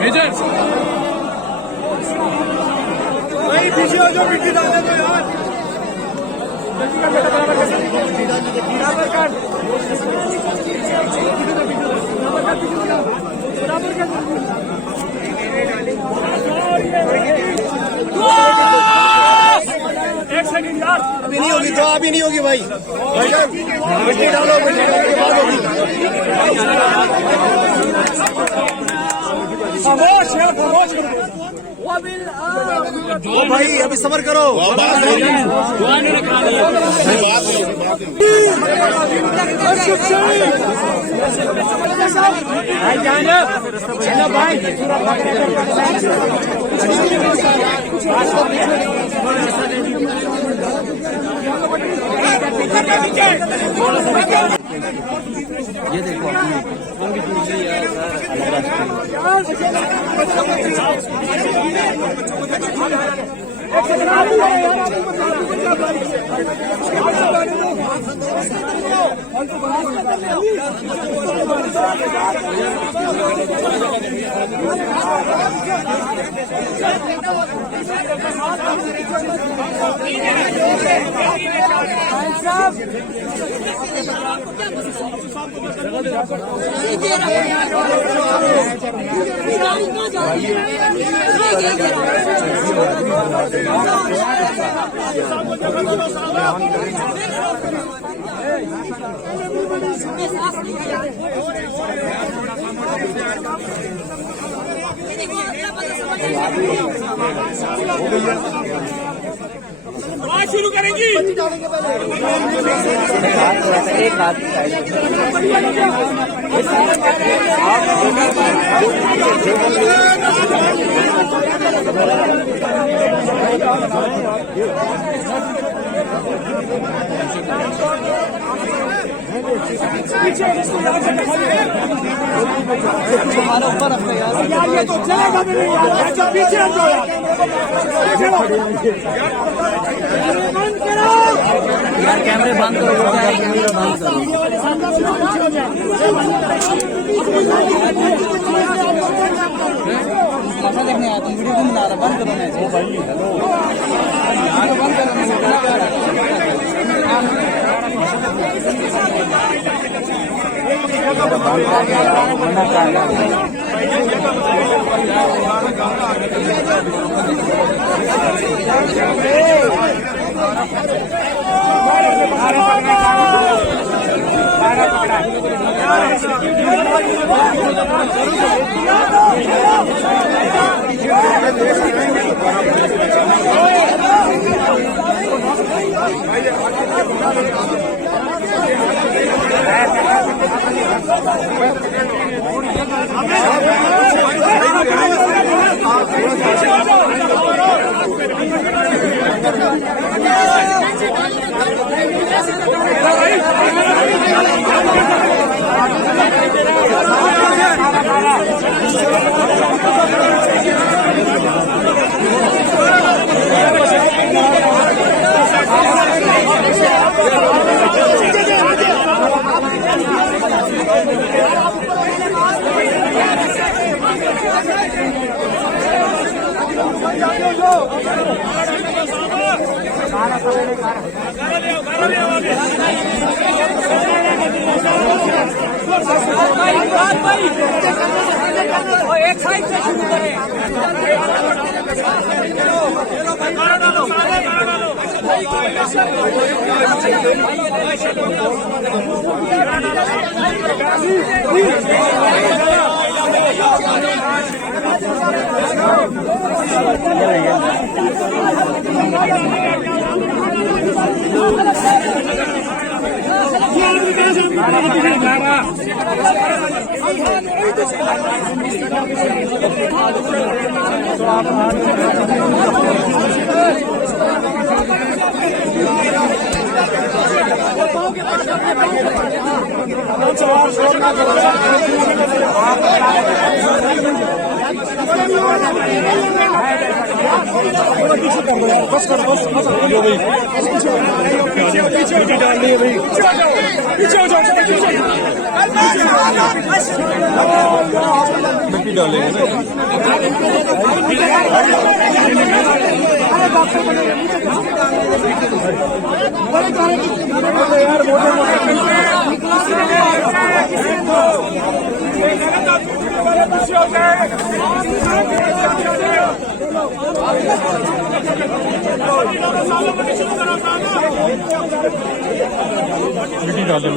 Major भाई पीछे हो जाओ, मिट्टी डालने दो यार। एक सेकंड यार, अभी नहीं होगी तो अभी नहीं होगी भाई। मिट्टी डालो, मिट्टी डालने के बाद होगी। खामोश यार, खामोश करो ओ भाई, अभी सबर करो। ये देखो शुरू करेंगी। एक हाथ हमारे ऊपर रखते यार, ये तो चलेगा भी नहीं यार, पीछे हटो यार, कैमरे बंद करो, कैमरे बंद करो। कैसा देखने आया तुम, वीडियो क्यों बना रहा? बंद करो ना भाई। हेलो बंद करो। एक साइड से शुरू करें। तो आप बस करो बस पीछे डाल दिए भाई पीछे हो जाओ मिट्टी डालेंगे मिट्टी डाले पीछे हट जाओ मिट्टी डाले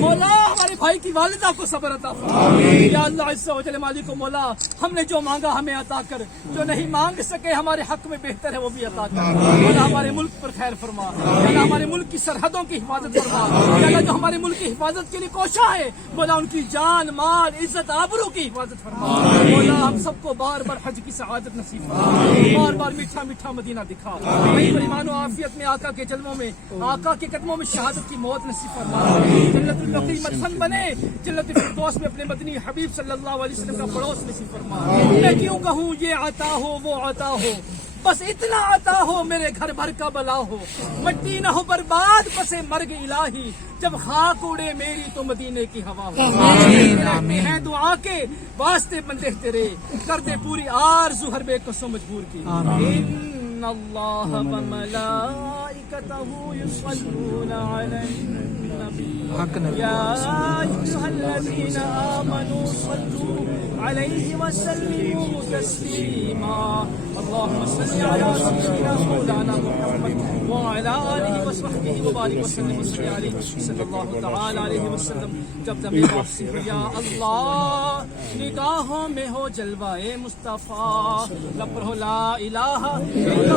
मौला हमारे भाई की वालिदा को सब्र अता फरमा। या अल्लाह इस्सा वजल मालिक को मौला हमने जो मांगा हमें अता कर, जो नहीं मांग सके हमारे हक में बेहतर है वो भी अता कर। मौला हमारे मुल्क पर खैर फरमा, मौला हमारे मुल्क की सरहदों की हिफाजत फरमा। मौला जो हमारे मुल्क की हिफाजत के लिए कोशा है मौला उनकी जान माल इज्जत आबरू की हिफाजत फरमा। मौला हम सबको बार बार हज की सआदत नसीब फरमा, बार बार मीठा मीठा मदीना दिखा, वही पर ईमान और आफियत में आका के जन्मों में आका के कदमों में शहादत की मौत नसीब फरमा। जन्नतुल बकी मदफन बने, जन्नतुल फिरदौस में अपने मदनी हबीब सल्लल्लाहु अलैहि वसल्लम का पड़ोस नसीब फरमा। मैं क्यों कहूँ ये आता हो वो आता हो, बस इतना आता हो मेरे घर भर का बला हो। मट्टी न हो बर्बाद बसे मर्ग इलाही, जब खाक उड़े मेरी तो मदीने की हवा हो। हैं दुआ के वास्ते बंदे तेरे, कर दे पूरी आरज़ू हर बेकसों मजबूर की। इन्नल्लाह व मलाइकतहू युसल्लूना अलैन नबी या अय्युहल्लज़ीना आमनू सल्लू अलैहि व सल्लिमू तस्लीमा। अल्लाहुम्मा सल्लि अला सय्यिदिना मौलाना मुहम्मद व अला आलिहि व सहबिहि व बारिक वसल्लम सल्लल्लाहु तआला अलैहि वसल्लम। जब जब वापसी हो या अल्लाह निगाहों में हो जलवाए मुस्तफा, लब पर हो ला इलाहा इल्लल्लाह।